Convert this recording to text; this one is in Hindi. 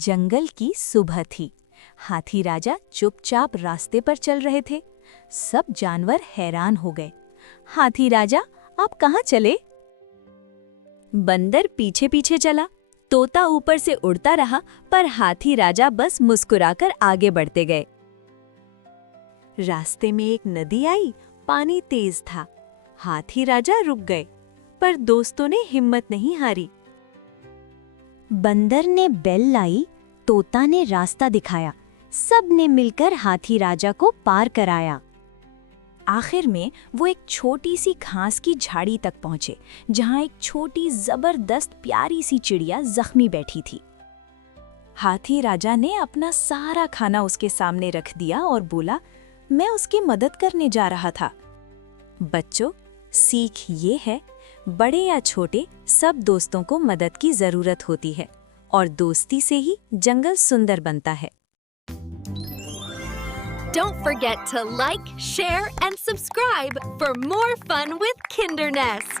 जंगल की सुबह थी। हाथी राजा चुपचाप रास्ते पर चल रहे थे। सब जानवर हैरान हो गए। हाथी राजा, आप कहाँ चले? बंदर पीछे पीछे चला। तोता ऊपर से उड़ता रहा, पर हाथी राजा बस मुस्कुराकर आगे बढ़ते गए। रास्ते में एक नदी आई। पानी तेज था। हाथी राजा रुक गए, पर दोस्तों ने हिम्मत नहीं हारी। बंदर ने बेल लाई, तोता ने रास्ता दिखाया। सब ने मिलकर हाथी राजा को पार कराया। आखिर में वो एक छोटी सी घास की झाड़ी तक पहुंचे, जहां एक छोटी जबरदस्त प्यारी सी चिड़िया जख्मी बैठी थी। हाथी राजा ने अपना सारा खाना उसके सामने रख दिया और बोला, मैं उसकी मदद करने जा रहा था। बच्चों, सीख ये है, बड़े या छोटे सब दोस्तों को मदद की जरूरत होती है, और दोस्ती से ही जंगल सुंदर बनता है। Don't forget to like, share, and subscribe for more fun with Kindernest.